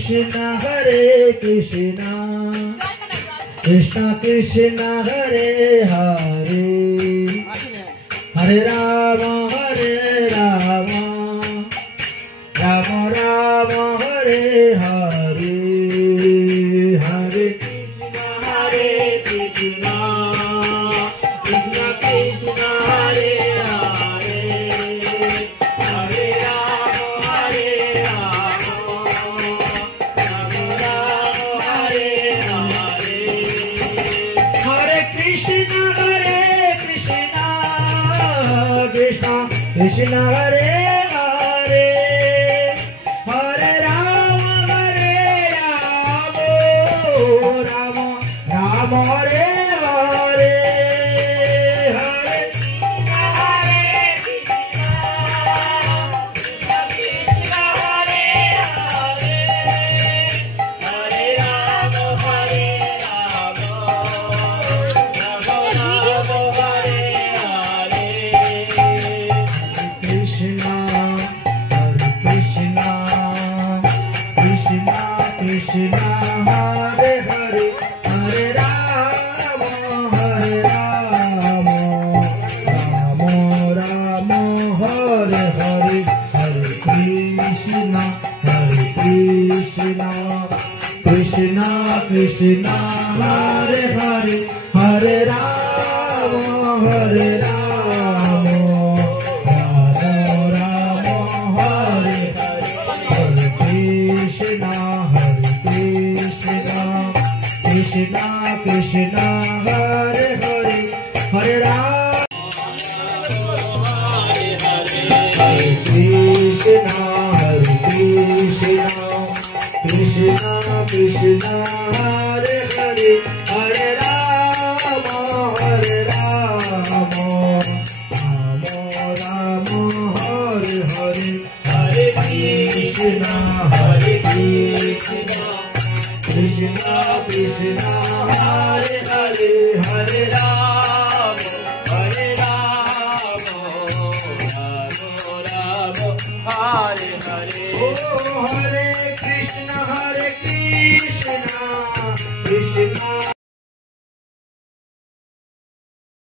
Krishna Hare Krishna Krishna Krishna Hare Hare Hare Rama Hare Rama Rama Rama Hare Hare Hare Krishna Hare Krishna Krishna Krishna Hare Hare Hare Rama Hare Rama Rama Rama Hare Hare Hare Krishna Krishna Krishna Hare Hare Hare Rama Rama Rama Hare Hare Hare Krishna Krishna Hare Hare Hare Rama Hare Rama Rama Rama Hare Hare Krishna Krishna Krishna Krishna Hare Hare Hare Rama Hare Rama Rama Rama Hare Hare Hare Krishna Krishna Krishna Hare Hare Hare Rama Hare Rama Rama Rama Hare Hare Hare Krishna Krishna Krishna Hare Hare Hare Rama Hare Krishna Krishna Krishna Hare Hare Hare Rama Hare Rama Rama Rama Hare Hare Hare Krishna Krishna Krishna Hare Hare Hare Rama Hare Rama Rama Hare Hare Hare Krishna Krishna